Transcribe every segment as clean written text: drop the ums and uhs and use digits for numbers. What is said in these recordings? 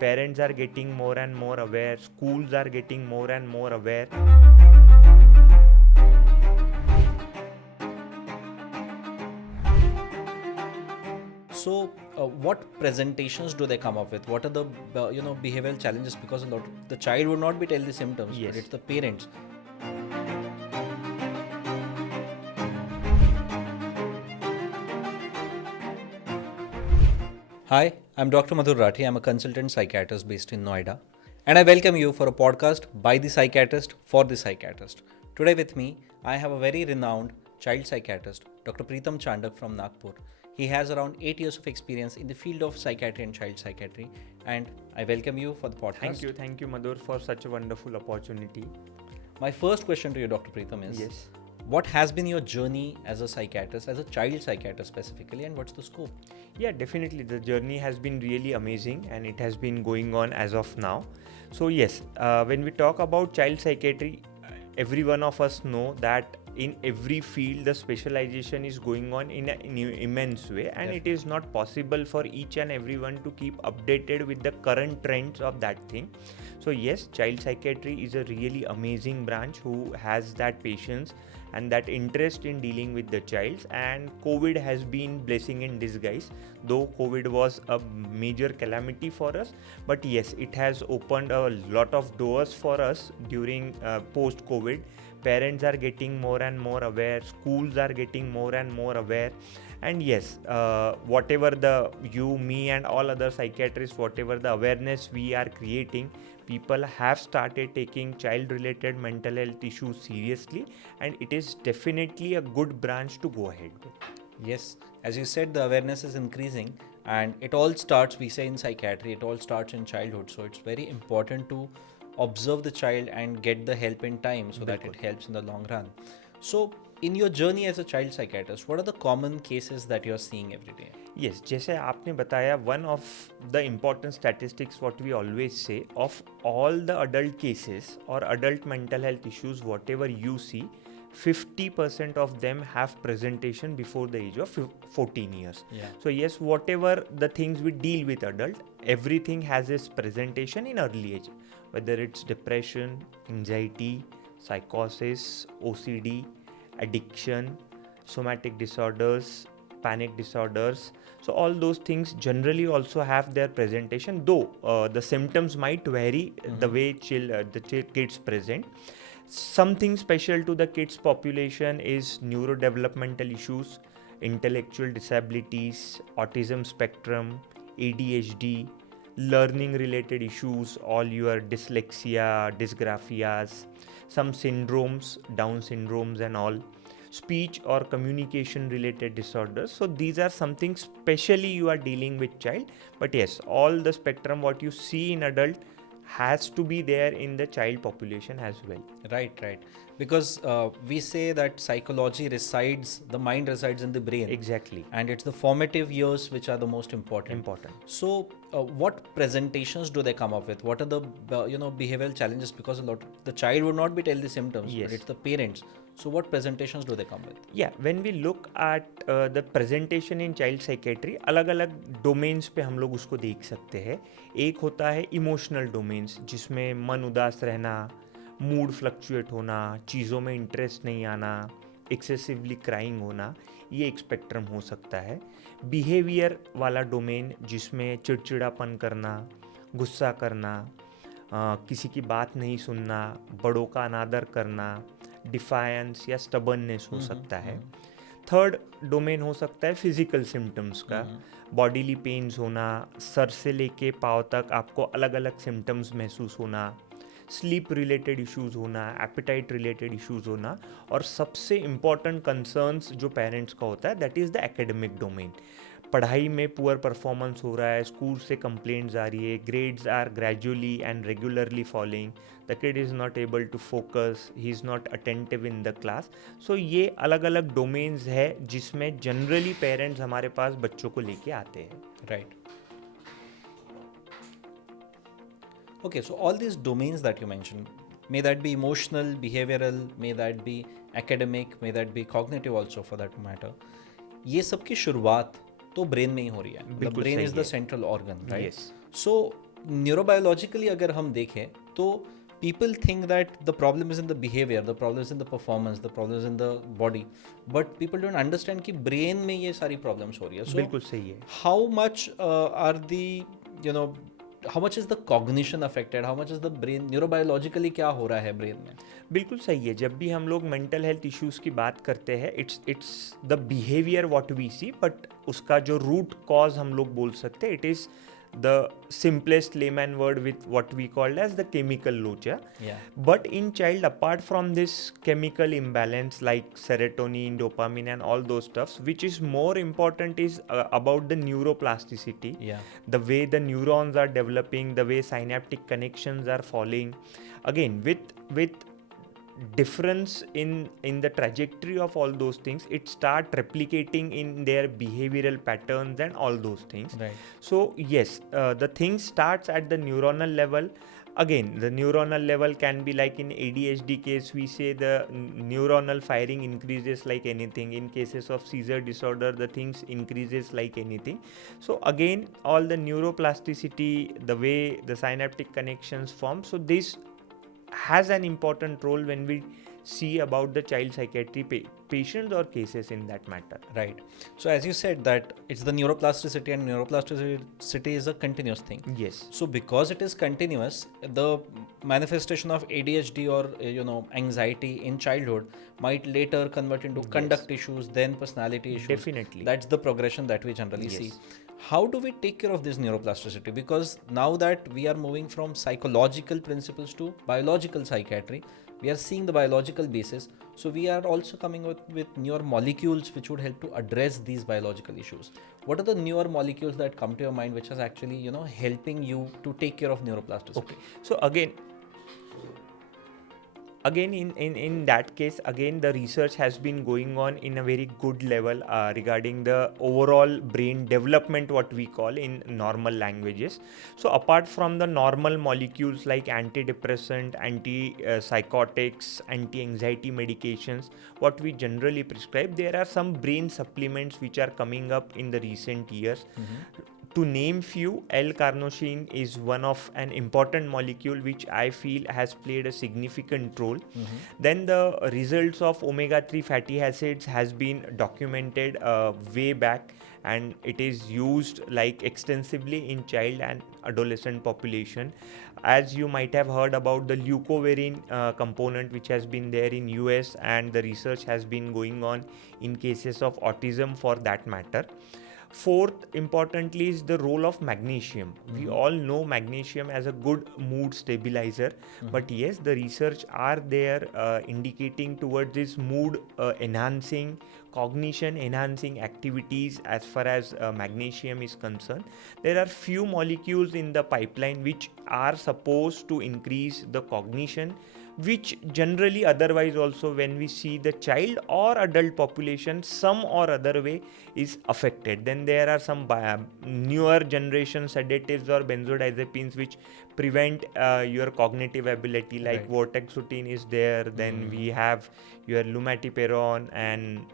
Parents are getting more and more aware. Schools are getting more and more aware. So, what presentations do they come up with? What are the behavioral challenges? Because a lot the child would not be tell the symptoms, Yes. but it's the parents. Hi, I'm Dr. Madhur Rathi. I'm a consultant psychiatrist based in Noida, and I welcome you for a podcast by the psychiatrist for the psychiatrist. Today with me, I have a very renowned child psychiatrist, Dr. Pritam Chandak from Nagpur. He has around 8 years of experience in the field of psychiatry and child psychiatry, and I welcome you for the podcast. Thank you, Madhur, for such a wonderful opportunity. My first question to you, Dr. Pritam, is Yes. what has been your journey as a psychiatrist, as a child psychiatrist specifically, and what's the scope? Yeah, definitely. The journey has been really amazing and it has been going on as of now. So, yes, when we talk about child psychiatry, every one of us know that in every field the specialization is going on in an immense way, and it is not possible for each and everyone to keep updated with the current trends of that thing. So yes, child psychiatry is a really amazing branch who has that patience and that interest in dealing with the child, and COVID has been blessing in disguise. Though COVID was a major calamity for us, but yes, it has opened a lot of doors for us during post COVID. Parents are getting more and more aware, schools are getting more and more aware, and yes, whatever me and all other psychiatrists, whatever the awareness we are creating, people have started taking child related mental health issues seriously, and it is definitely a good branch to go ahead with. Yes, as you said, the awareness is increasing, and it all starts, we say in psychiatry, it all starts in childhood. So it's very important to observe the child and get the help in time so that it helps in the long run. So, in your journey as a child psychiatrist, what are the common cases that you're seeing every day? Yes, जैसे आपने बताया, one of the important statistics what we always say, of all the adult cases or adult mental health issues, whatever you see, 50% of them have presentation before the age of 14 years. Yeah. So yes, whatever the things we deal with adult, everything has its presentation in early age, whether it's depression, anxiety, psychosis, OCD, addiction, somatic disorders, panic disorders. So all those things generally also have their presentation, though the symptoms might vary the way kids present. Something special to the kids population is neurodevelopmental issues, intellectual disabilities, autism spectrum, ADHD, learning related issues, all your dyslexia, dysgraphias, some syndromes, Down syndromes and all, speech or communication related disorders. So these are something specially you are dealing with child, but yes, all the spectrum what you see in adult has to be there in the child population as well. Right. Because we say that the mind resides in the brain. Exactly. And it's the formative years which are the most important. So, what presentations do they come up with? What are the behavioral challenges? Because the child would not be tell the symptoms, Yes. but it's the parents. So, what presentations do they come with? Yeah, when we look at the presentation in child psychiatry, अलग अलग domains पे हम लोग उसको देख सकते हैं. एक होता है इमोशनल डोमेन्स, जिसमें मन उदास रहना, मूड फ्लक्चुएट होना, चीज़ों में इंटरेस्ट नहीं आना, एक्सेसिवली क्राइंग होना, ये एक स्पेक्ट्रम हो सकता है. बिहेवियर वाला डोमेन, जिसमें चिड़चिड़ापन करना, गुस्सा करना, किसी की बात नहीं सुनना, बड़ों का अनादर करना, डिफायंस या स्टबर्ननेस हो सकता है. थर्ड डोमेन हो सकता है फिजिकल सिम्टम्स का, बॉडीली पेन्स होना, सर से लेके पाँव तक आपको अलग अलग सिम्टम्स महसूस होना, स्लीप रिलेटेड इश्यूज़ होना, एपेटाइट रिलेटेड इश्यूज़ होना, और सबसे इम्पॉर्टेंट कंसर्न्स जो पेरेंट्स का होता है, that is the academic domain. पढ़ाई में पुअर परफॉर्मेंस हो रहा है, स्कूल से कंप्लेंट्स आ रही है, grades are gradually and regularly following, the kid is not able to focus, he is not attentive in the class. So ये अलग अलग डोमेन्स है जिसमें जनरली पेरेंट्स हमारे पास बच्चों को लेके आते हैं. Right. Okay, so all these domains that you mentioned, may that be emotional, behavioral, may that be academic, may that be cognitive also for that matter, ये सब की शुरुआत तो ब्रेन में ही हो रही है. The brain is the central organ, right? Yes. So न्यूरोबायोलॉजिकली अगर हम देखें तो people think that the problem is in the behavior, the problem is in the performance, the problem is in the body, but people don't understand कि brain में ये सारी problems हो रही है. So बिल्कुल सही है. how much are the, you know, how much is the cognition affected, how much is the brain neurobiologically क्या हो रहा है brain में? बिल्कुल सही है. जब भी हम लोग मेंटल हेल्थ इश्यूज की बात करते हैं, it's the behaviour what we see, but उसका जो रूट कॉज हम लोग बोल सकते हैं, it is the simplest layman word with what we called as the chemical load. Yeah. But in child, apart from this chemical imbalance like serotonin, dopamine and all those stuffs, which is more important is about the neuroplasticity. Yeah. The way the neurons are developing, the way synaptic connections are falling. Again, with difference in the trajectory of all those things, it start replicating in their behavioral patterns and all those things. Right. So yes, the thing starts at the neuronal level. Again, the neuronal level can be like in ADHD case, we say the neuronal firing increases like anything. In cases of seizure disorder, the things increases like anything. So again, all the neuroplasticity, the way the synaptic connections form, so this has an important role when we see about the child psychiatry patients or cases in that matter. Right. So as you said that it's the neuroplasticity, and neuroplasticity is a continuous thing. Yes. So because it is continuous, the manifestation of ADHD or anxiety in childhood might later convert into conduct issues, then personality issues. Definitely. That's the progression that we generally see. How do we take care of this neuroplasticity? Because now that we are moving from psychological principles to biological psychiatry, we are seeing the biological basis. So we are also coming with newer molecules which would help to address these biological issues. What are the newer molecules that come to your mind which is actually, helping you to take care of neuroplasticity? Okay. So again in that case, again the research has been going on in a very good level regarding the overall brain development, what we call in normal languages. So apart from the normal molecules like antidepressant, antipsychotics, anti-anxiety medications, what we generally prescribe, there are some brain supplements which are coming up in the recent years. To name few, L Carnosine is one of an important molecule which I feel has played a significant role. Then the results of omega-3 fatty acids has been documented way back, and it is used like extensively in child and adolescent population. As you might have heard about the leucovorin component which has been there in US, and the research has been going on in cases of autism for that matter. Fourth, importantly, is the role of magnesium. We all know magnesium as a good mood stabilizer, but yes, the research are there indicating towards this mood enhancing, cognition enhancing activities as far as magnesium is concerned. There are few molecules in the pipeline which are supposed to increase the cognition, which generally otherwise also when we see the child or adult population some or other way is affected. Then there are some newer generation sedatives or benzodiazepines which prevent your cognitive ability, like vortexutin is there. Then we have your lumateperone and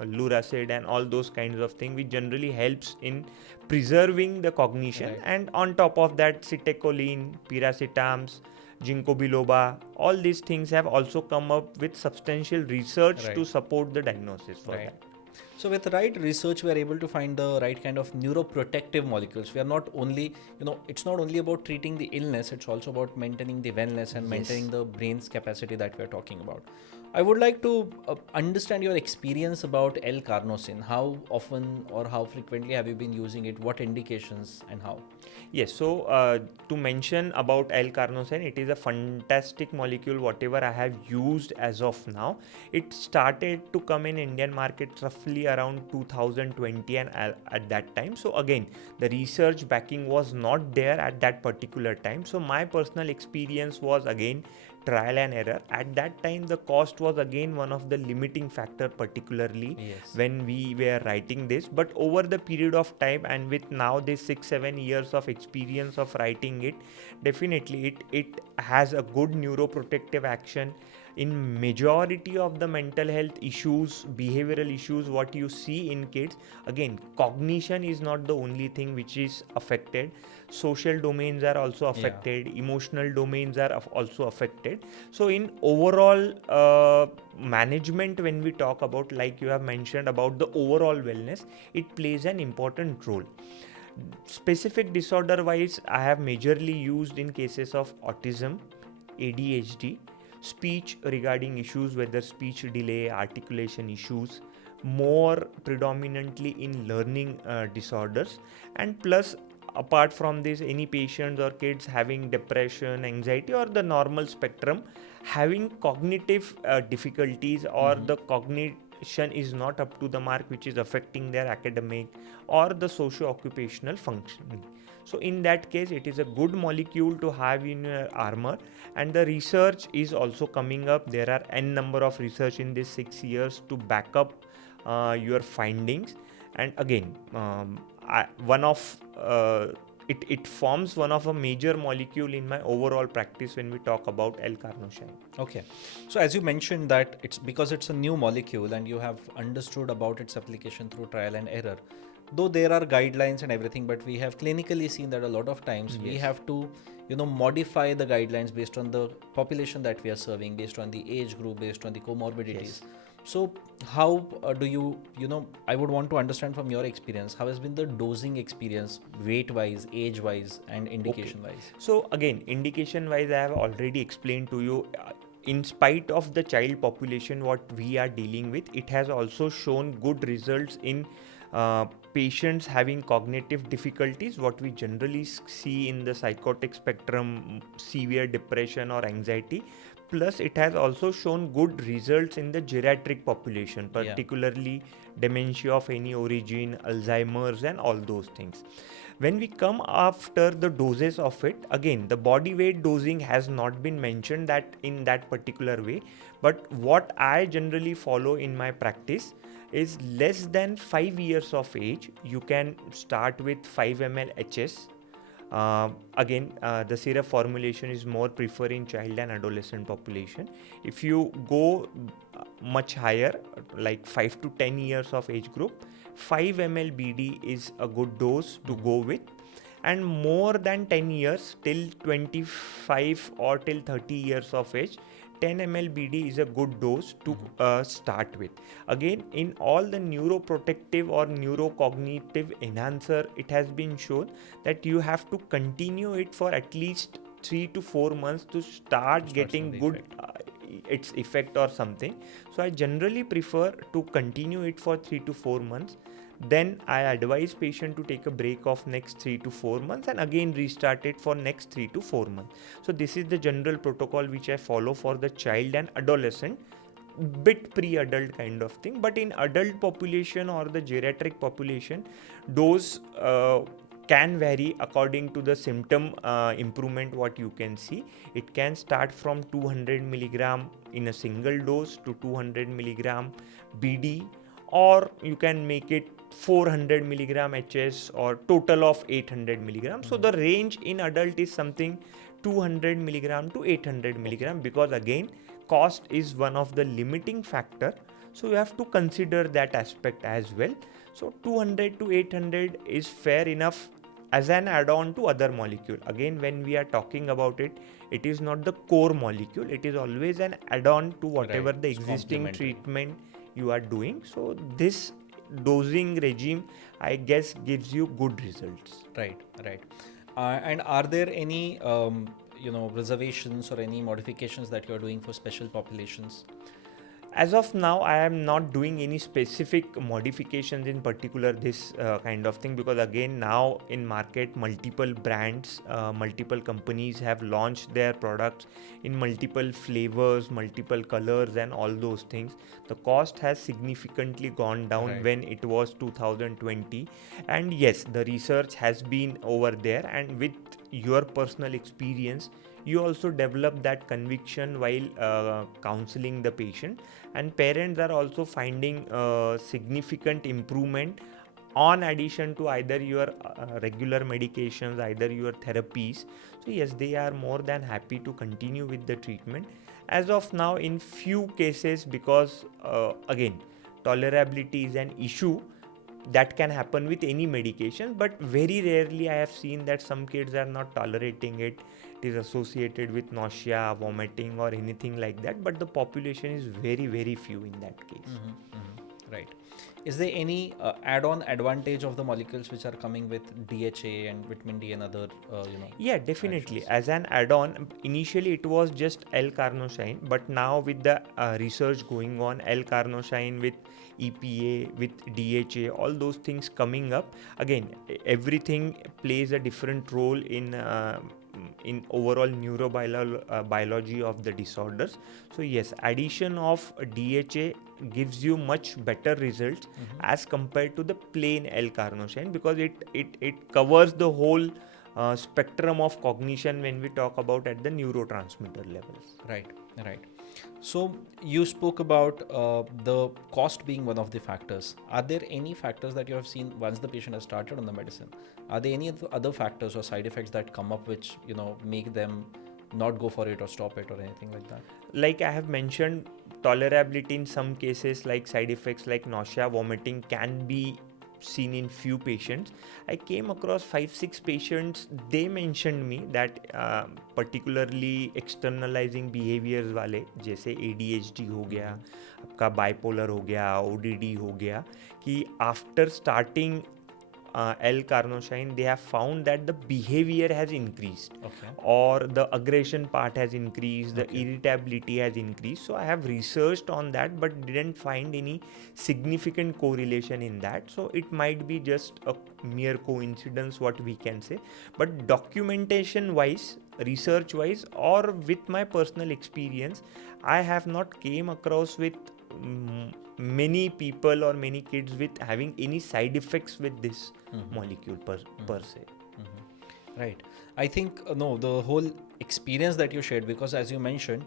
luracid and all those kinds of things, which generally helps in preserving the cognition. And on top of that, citicoline, piracetams, ginkgo biloba, all these things have also come up with substantial research to support the diagnosis for that. So with the right research, we are able to find the right kind of neuroprotective molecules. We are not only, it's not only about treating the illness, it's also about maintaining the wellness and maintaining the brain's capacity that we are talking about. I would like to understand your experience about L Carnosine. How often or how frequently have you been using it? What indications and how? Yes, so to mention about L Carnosine, it is a fantastic molecule, whatever I have used as of now. It started to come in Indian market roughly around 2020 and at that time. So again, the research backing was not there at that particular time. So my personal experience was again trial and error. At that time, the cost was again one of the limiting factor, particularly when we were writing this. But over the period of time, and with now this 6-7 years of experience of writing it, definitely it has a good neuroprotective action. In majority of the mental health issues, behavioral issues, what you see in kids, again, cognition is not the only thing which is affected. Social domains are also affected, emotional domains are also affected. So in overall management, when we talk about, like you have mentioned about the overall wellness, it plays an important role. Specific disorder wise, I have majorly used in cases of autism, ADHD, speech regarding issues, whether speech delay, articulation issues, more predominantly in learning disorders, and plus apart from this, any patients or kids having depression, anxiety, or the normal spectrum having cognitive difficulties, or the cognition is not up to the mark, which is affecting their academic or the socio-occupational functioning. So in that case, it is a good molecule to have in your armor, and the research is also coming up. There are n number of research in these 6 years to back up your findings. And again, it forms one of a major molecule in my overall practice when we talk about L Carnosine. Okay. So as you mentioned that it's because it's a new molecule and you have understood about its application through trial and error, though there are guidelines and everything, but we have clinically seen that a lot of times we have to modify the guidelines based on the population that we are serving, based on the age group, based on the comorbidities. So how do you I would want to understand from your experience, how has been the dosing experience, weight wise, age wise, and indication wise? So again, indication wise, I have already explained to you. In spite of the child population what we are dealing with, it has also shown good results in patients having cognitive difficulties, what we generally see in the psychotic spectrum, severe depression or anxiety. Plus, it has also shown good results in the geriatric population, particularly dementia of any origin, Alzheimer's, and all those things. When we come after the doses of it, again, the body weight dosing has not been mentioned that in that particular way. But what I generally follow in my practice is less than 5 years of age, you can start with 5 ml HS. Again, the syrup formulation is more preferred in child and adolescent population. If you go much higher, like 5 to 10 years of age group, 5 ml BD is a good dose to go with. And more than 10 years, till 25 or till 30 years of age, 10 ml BD is a good dose to start with. Again, in all the neuroprotective or neurocognitive enhancer, it has been shown that you have to continue it for at least 3 to 4 months to start getting good its effect or something. So I generally prefer to continue it for 3 to 4 months. Then I advise patient to take a break of next 3 to 4 months and again restart it for next 3 to 4 months. So this is the general protocol which I follow for the child and adolescent, bit pre-adult kind of thing. But in adult population or the geriatric population, dose can vary according to the symptom improvement what you can see. It can start from 200 milligram in a single dose to 200 milligram BD, or you can make it 400 milligram HS or total of 800 milligram. So the range in adult is something 200 milligram to 800 milligram, because again, cost is one of the limiting factor. So you have to consider that aspect as well. So 200 to 800 is fair enough as an add-on to other molecule. Again, when we are talking about it, it is not the core molecule. It is always an add-on to whatever the existing treatment you are doing. So this dosing regime, I guess, gives you good results. Right. And are there any reservations or any modifications that you are doing for special populations? As of now, I am not doing any specific modifications in particular this kind of thing, because again, now in market, multiple brands, multiple companies have launched their products in multiple flavors, multiple colors, and all those things. The cost has significantly gone down when it was 2020. And yes, the research has been over there, and with your personal experience, you also develop that conviction while counseling the patient, and parents are also finding significant improvement on addition to either your regular medications, either your therapies. So yes, they are more than happy to continue with the treatment. as of now, in few cases, because again, tolerability is an issue that can happen with any medication, but very rarely I have seen that some kids are not tolerating it. It is associated with nausea, vomiting, or anything like that, but the population is very, very few in that case. Right. Is there any add-on advantage of the molecules which are coming with DHA and vitamin D and other, Yeah, definitely. actions? As an add-on, initially it was just L Carnosine, but now with the research going on, L Carnosine with EPA, with DHA, all those things coming up. Again, everything plays a different role in overall neurobiology of the disorders. So yes, addition of DHA gives you much better results as compared to the plain L Carnosine, because it covers the whole spectrum of cognition when we talk about at the neurotransmitter levels. Right. So you spoke about the cost being one of the factors. Are there any factors that you have seen once the patient has started on the medicine? Are there any other factors or side effects that come up which make them not go for it or stop it or anything like that? Like I have mentioned, tolerability in some cases, like side effects like nausea, vomiting, can be seen in few patients. I came across 5-6 patients. They mentioned me that particularly externalizing behaviors वाले, जैसे ADHD हो गया, आपका bipolar हो गया, ODD हो गया, कि after starting L Carnosine, they have found that the behavior has increased, or the aggression part has increased, the irritability has increased. So I have researched on that, but didn't find any significant correlation in that. So it might be just a mere coincidence, what we can say. But documentation wise, research wise, or with my personal experience, I have not came across with many people or many kids with having any side effects with this molecule per se. Right. I think the whole experience that you shared, because as you mentioned,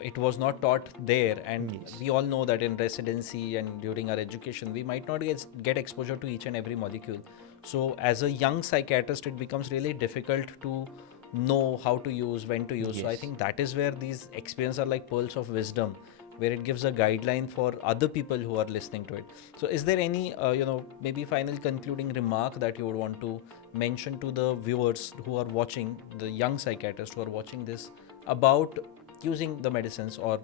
it was not taught there, and we all know that in residency and during our education we might not get exposure to each and every molecule. So as a young psychiatrist, it becomes really difficult to know how to use, when to use. So I think that is where these experiences are like pearls of wisdom, where it gives a guideline for other people who are listening to it. So is there any maybe final concluding remark that you would want to mention to the viewers who are watching, the young psychiatrists who are watching this, about using the medicines or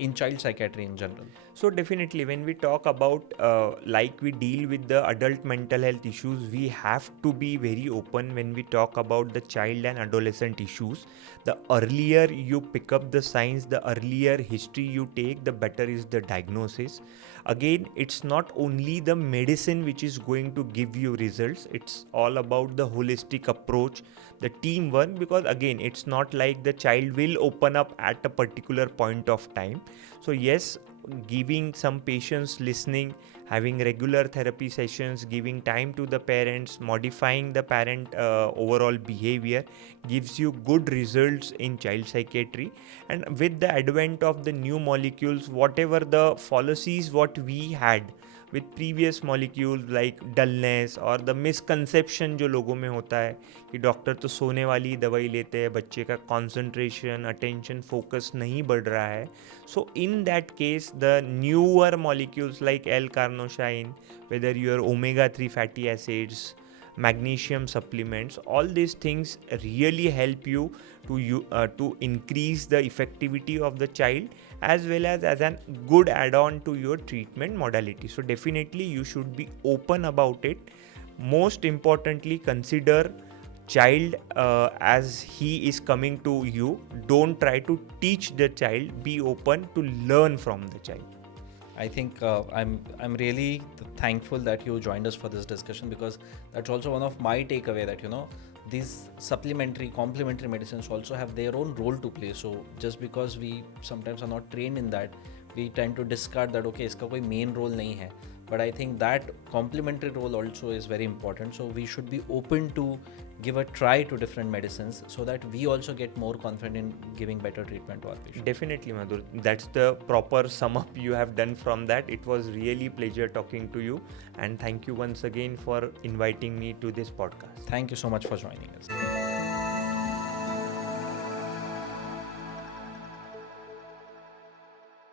in child psychiatry in general? So definitely, when we talk about like we deal with the adult mental health issues, we have to be very open when we talk about the child and adolescent issues. The earlier you pick up the signs, the earlier history you take, the better is the diagnosis. Again, it's not only the medicine which is going to give you results, it's all about the holistic approach, the teamwork, because again, it's not like the child will open up at a particular point of time. So yes, giving some patience, listening, having regular therapy sessions, giving time to the parents, modifying the parent overall behavior gives you good results in child psychiatry. And with the advent of the new molecules, whatever the fallacies what we had with previous molecules like dullness और the misconception जो लोगों में होता है कि doctor तो सोने वाली दवाई लेते हैं, बच्चे का concentration, attention, focus नहीं बढ़ रहा है. So in that case, the newer molecules like L Carnosine, whether your omega-3 fatty acids, magnesium supplements, all these things really help you to increase the effectivity of the child, as well as a good add-on to your treatment modality. So definitely you should be open about it. Most importantly, consider child as he is coming to you. Don't try to teach the child, be open to learn from the child. I think I'm really thankful that you joined us for this discussion, because that's also one of my takeaway, that these supplementary, complementary medicines also have their own role to play. So just because we sometimes are not trained in that, we tend to discard that, okay, iska koi main role nahi hai. But I think that complementary role also is very important. So we should be open to give a try to different medicines, so that we also get more confident in giving better treatment to our patients. Definitely, Madhur. That's the proper sum up you have done from that. It was really pleasure talking to you, and thank you once again for inviting me to this podcast. Thank you so much for joining us.